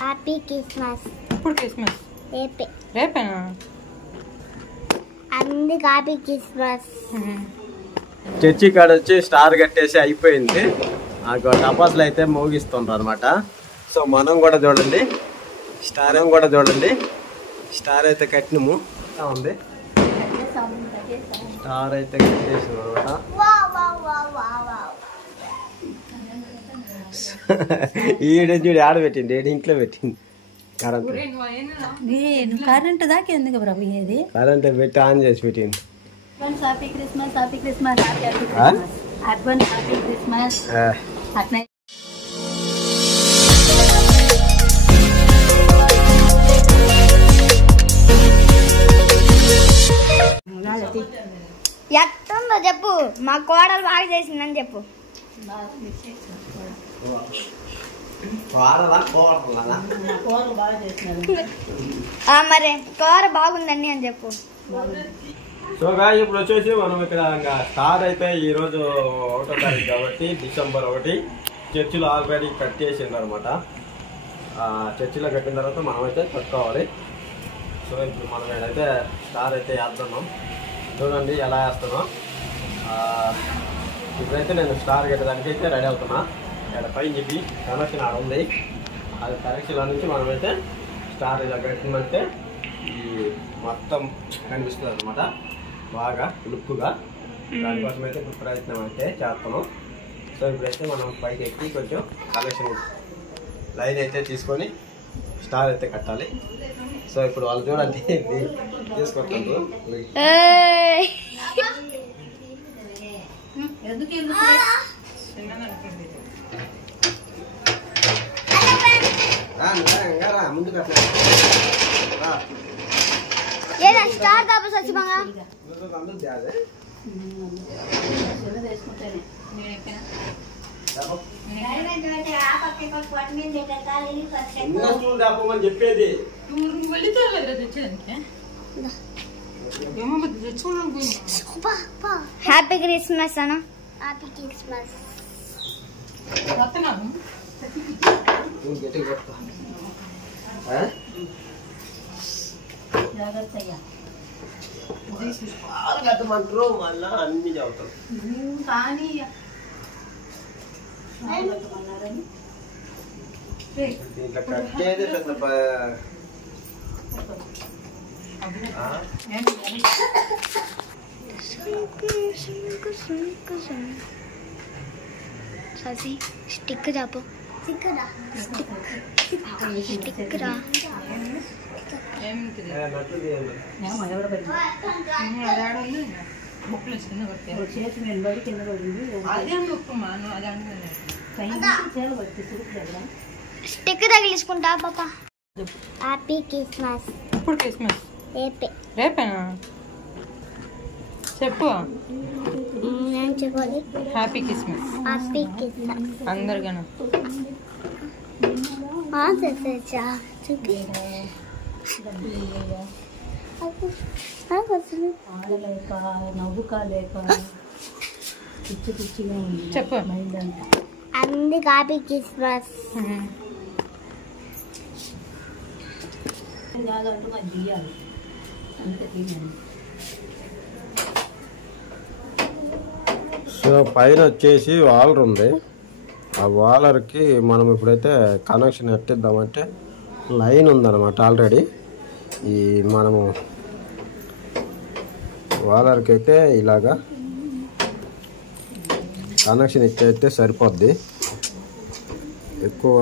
Happy Christmas. ఇప్పుడు Christmas రేపేనా? అందుకు happy Christmas. Church కాడ వచ్చి స్టార్ కట్టేసి అయిపోయింది. టపాసులు అయితే మోగిస్తుండ్రు అనమాట. సో మనం కూడా చూడండి, స్టార్ ఏం కూడా చూడండి, స్టార్ అయితే కట్టినము ఉంది. స్టార్ అయితే కట్టేసాం అనమాట. ఈడ చూడు ఆడ పెట్టింది, ఏడు ఇంట్లో పెట్టింది. కరెంట్ దాకా ఎందుకు ప్రభు ఇది? కరెంట్ పెట్టి ఆన్ చేసి పెట్టింది. Happy Christmas, happy Christmas, advance happy Christmas. అట్లా ఎట్టుందో చెప్పు. మా కోడలు బాగా చేసిందని చెప్పు. మరి కూర బాగుందండి అని చెప్పు. సో గాయ్స్ ఇప్పుడు వచ్చేసి మనం ఇక్కడ స్టార్ అయితే ఈ రోజు 1వ తారీఖు కాబట్టి డిసెంబర్ 1 చర్చిలో ఆల్రెడీ కట్టేసింది అనమాట. చర్చిలో కట్టిన తర్వాత మనం అయితే కట్టుకోవాలి. సో ఇప్పుడు మనం ఏదైతే స్టార్ అయితే వేస్తున్నాం, చూడండి ఎలా వేస్తున్నాం. ఇప్పుడైతే నేను స్టార్ కట్టడానికి అయితే రెడీ అవుతున్నా. ఇక్కడ పైన చెప్పి కనెక్షన్ ఆడ ఉంది, అది కనెక్షన్లో నుంచి మనమైతే స్టార్ ఇలా కట్టినట్టే ఈ మొత్తం కనిపిస్తుంది అనమాట, బాగా లుక్గా. దానికోసం అయితే ఇప్పుడు ప్రయత్నం అయితే చేస్తున్నాం. సో ఇప్పుడైతే మనం పైకి ఎక్కి కొంచెం కనెక్షన్ లైన్ అయితే తీసుకొని స్టార్ అయితే కట్టాలి. సో ఇప్పుడు వాళ్ళు చూడండి తీసుకుంటారు. ముందు స్టార్ తాపస్ వచ్చి బాగా చెప్పేది. హ్యాపీ క్రిస్మస్ అన్న. Happy Christmas. కట్టమంటారు మళ్ళా అన్ని చదువుతారు. దీంట్లో కట్టేది పెద్ద స్టిక్ రాపో. స్టిక్ రా. స్టిక్ తగిలించుకుంటా పాప. Happy Christmas. ఇప్పుడు క్రిస్మస్ రేపేనా? చెప్పు. ఏం చెప్పాలి? Happy Christmas. హ్యాపీ క్రిస్మస్ అందరికన్నా. చూపి నవ్వు కాలేక పిచ్చి పిచ్చిగా చెప్పు. అందుకు హ్యాపీ క్రిస్మస్. కాదంటూ మాకు తీయాలి అంతే తీయాలి. సో పైన వచ్చేసి వాలర్ ఉంది. ఆ వాలర్కి మనం ఇప్పుడైతే కనెక్షన్ ఎట్టిద్దామంటే లైన్ ఉందన్నమాట ఆల్రెడీ. ఈ మనము వాలర్కి అయితే ఇలాగా కనెక్షన్ ఇచ్చైతే సరిపోద్ది, ఎక్కువ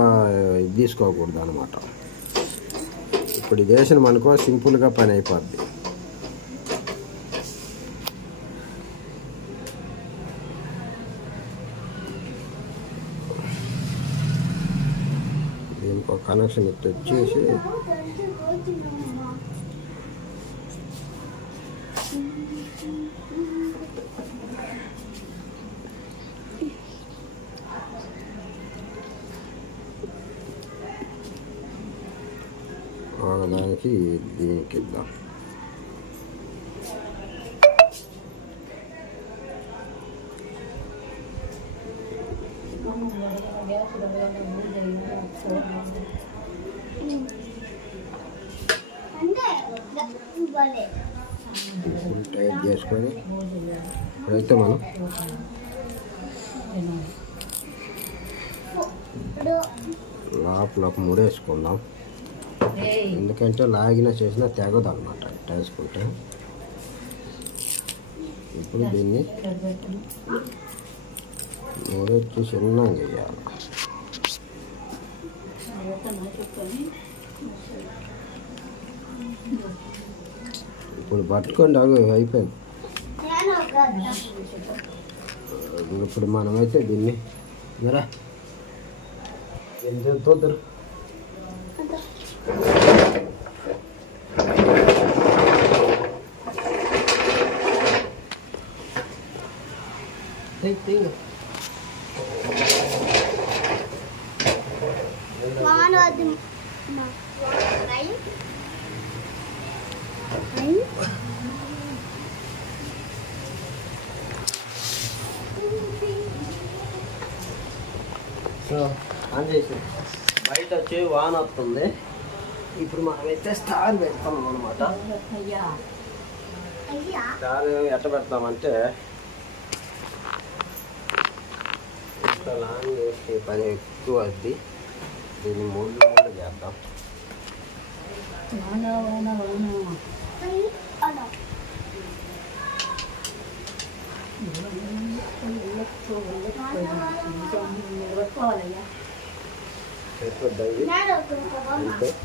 ఇది తీసుకోకూడదు అనమాట. ఇప్పుడు ఇది వేసిన మనకు సింపుల్గా పని అయిపోద్ది. దీనికి కనెక్షన్ ఇట్లా వచ్చేసి దానికి దీనికి ఇద్దాం. ఫుల్ టైట్ చేసుకొని అయితే మనం లోపల ముడేసుకుందాం. ఎందుకంటే లాగినా చేసినా తెగదు అనమాట ఇట్లా వేసుకుంటే. ఇప్పుడు దీన్ని ముడొచ్చి చిన్నగా వేయాలి. ఇప్పుడు పట్టుకోండి అవి అయిపోయింది. ఇప్పుడు మనమైతే దీన్ని మరా తోద్దరు సో ఆన్ చేసి బయట వచ్చి వాన వస్తుంది. ఇప్పుడు మనమైతే స్టార్ పెడతాం అనమాట. స్టార్ ఎట్ట పెడతామంటే ఇంత లాంగ్ చేస్తే పని ఎక్కువ అవుద్ది. దీన్ని మూడు చేద్దాం.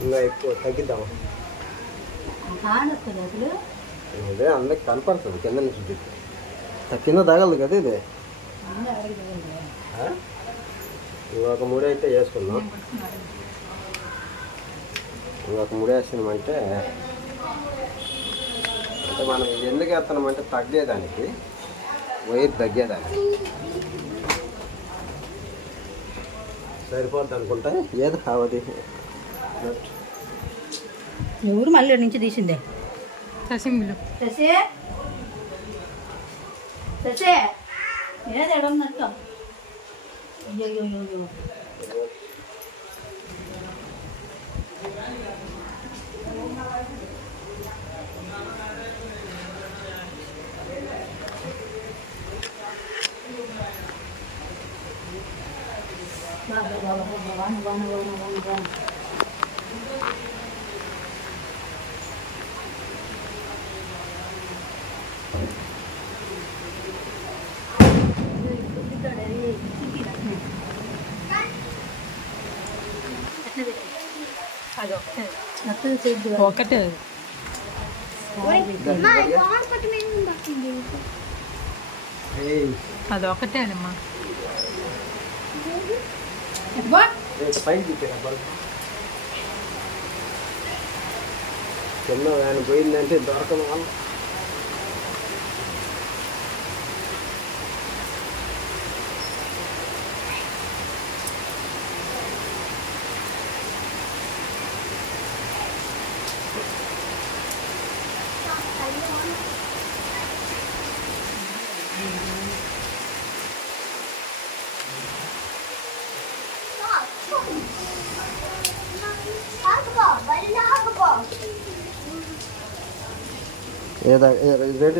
ఇంకా ఎక్కువ తగ్గిద్దాం. అదే అందరికి కనపడుతుంది కింద నుంచి కింద తగలదు కదా ఇది. ఇంకొక ముడి అయితే వేసుకుందాం. ఇంకొక ముడి వేసినామంటే అంటే మనం ఎందుకు వేస్తున్నామంటే తగ్గేదానికి, వైర్ తగ్గేదానికి సరిపోద్ది అనుకుంటా. ఏది కావది ఎవరు మళ్ళీ నుంచి తీసిందే ససిమిలు ఏది ఎడన్నట్టు. అయ్యో ఒకటే అదొకటే అమ్మా. కింద ఆయన పోయిందంటే దొరకదు వాళ్ళు. రెడ్ రెడ్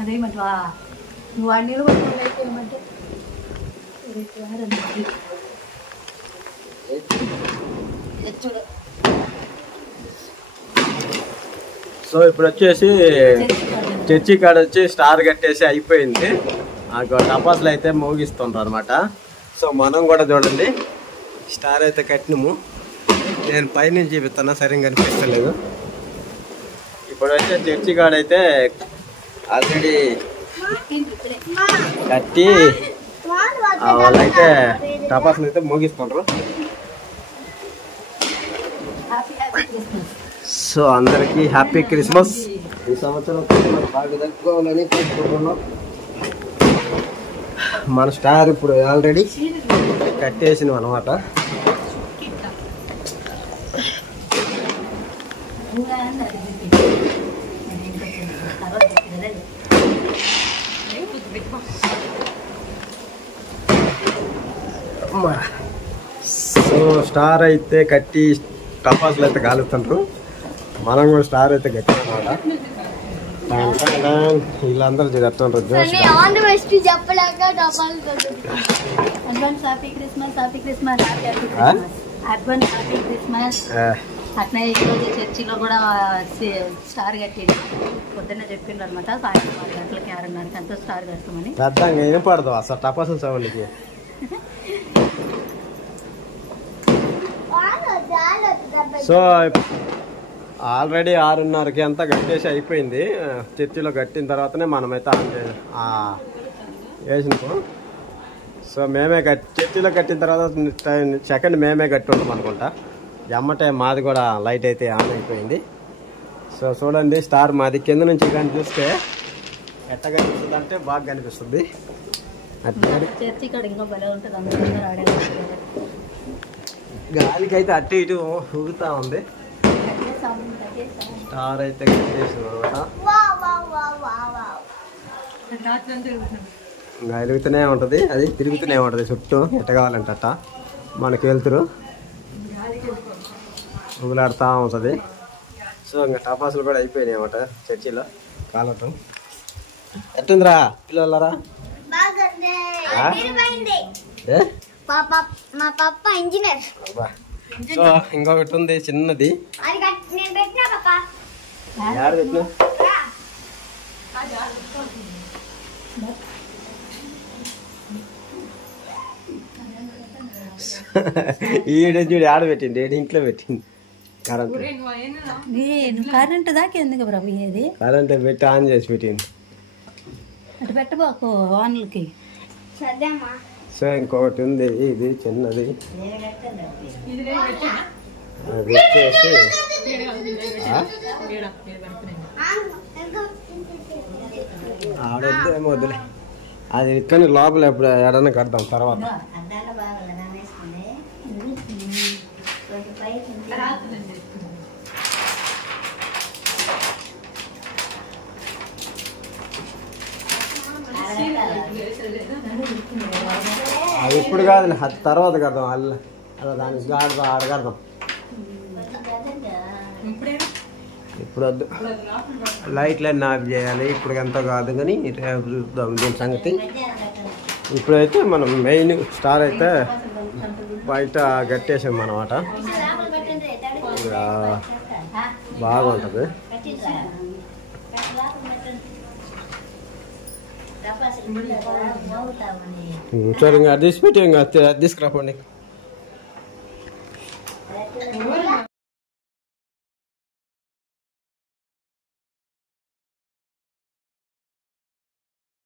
అదేమంటవా నువ్వు ఆ నీళ్ళు కొట్టుకోలేమంటే సో ఇప్పుడు వచ్చేసి చర్చి కాడ వచ్చి స్టార్ కట్టేసి అయిపోయింది. టపాసులు అయితే మోగిస్తుండ్రు అనమాట. సో మనం కూడా చూడండి స్టార్ అయితే కట్టినము. నేను పైనుంచి చూపిస్తున్నా, సరిగ్గా కనిపిస్తలేదు. ఇప్పుడు వచ్చే చర్చి కాడ అయితే ఆల్రెడీ కట్టి వాళ్ళైతే టపాసులు అయితే మోగిస్తుండ్రు. సో అందరికీ హ్యాపీ క్రిస్మస్. ఈ సంవత్సరం బాగా జరుపుకోవాలని కోరుకుంటున్నాం. మన స్టార్ ఇప్పుడు ఆల్రెడీ కట్టేసినాం అనమాట. సో స్టార్ అయితే కట్టి టపాసులు అయితే కాలుస్తుంటారు. మనం కూడా స్టార్ అయితే కట్టామన్నమాట. వీళ్ళందరూ కట్టుంటారు. Advance happy Christmas, happy Christmas, advance happy Christmas. అట్లా ఈరోజు చర్చిలో కూడా స్టార్ కట్టేది పొద్దున్న చెప్పిండ్రు అనమాట. సాయంత్రం 6 గంటలకి 6:30కి అంతా స్టార్ కడతామని. పెద్దగా ఏం పడదు అసలు టపాసులు సౌండ్కి. సో ఆల్రెడీ 6:30కి అంతా కట్టేసి అయిపోయింది. చర్చిలో కట్టిన తర్వాతనే మనమైతే వేసినాము. సో మేమే చర్చిలో కట్టిన తర్వాత సెకండ్ మేమే కట్టి ఉంటాం అనుకుంటా. ఎమ్మటే మాది కూడా లైట్ అయితే ఆన్ అయిపోయింది. సో చూడండి స్టార్ మాది కింద నుంచి కానీ చూస్తే ఎట్ట కనిపిస్తుంది అంటే బాగా కనిపిస్తుంది. చర్చి కాడ ఇంకా భలే ఉంటుంది. గాలికైతే అటు ఇటు ఊగుతా ఉంది. స్టార్ అయితే కట్టేసింది అనమాట. వెలుగుతూనే ఉంటుంది, అది తిరుగుతూనే ఉంటుంది చుట్టూ. ఎట్ట కావాలంటే అట్ట మనకి వెళ్తురు ఊగులాడుతూ ఉంటుంది. సో ఇంకా టపాసులు కూడా అయిపోయినాయి అన్నమాట చర్చిలో కాలటం. ఎట్టుందిరా పిల్లలరా? మా పప్ప ఇంజనీర్. సో ఇంకొకటి ఉంది చిన్నది. యాడ పెట్టినా ఈడ చూడు ఆడ పెట్టింది, ఏడు ఇంట్లో పెట్టింది. కరెంట్ దాకా ఎందుకు ప్రభు ఇది? కరెంట్ పెట్టి ఆన్ చేసి పెట్టింది. అటు పెట్టబాకు వానలకి. సో ఇంకొకటి ఉంది ఇది చిన్నది. అది వచ్చేసి ఆడొద్దేమో వద్దులే, అది ఇక్కడ లోపల ఎప్పుడు ఎడన్నా కడతాం తర్వాత. అది ఇప్పుడు కాదు, అది తర్వాత కడదాం. అలా దాని ఆడగడదాం. ఇప్పుడు వద్దు, లైట్లన్నీ ఆఫ్ చేయాలి. ఇప్పుడు ఎంత కాదు కానీ రేపు చూద్దాం దీని సంగతి. ఇప్పుడైతే మనం మెయిన్ స్టార్ అయితే బయట కట్టేసాం అన్నమాట. బాగుంటుంది. సరే ఇంకా అది తీసి పెట్టి ఇంకా తీసుకురాపండి.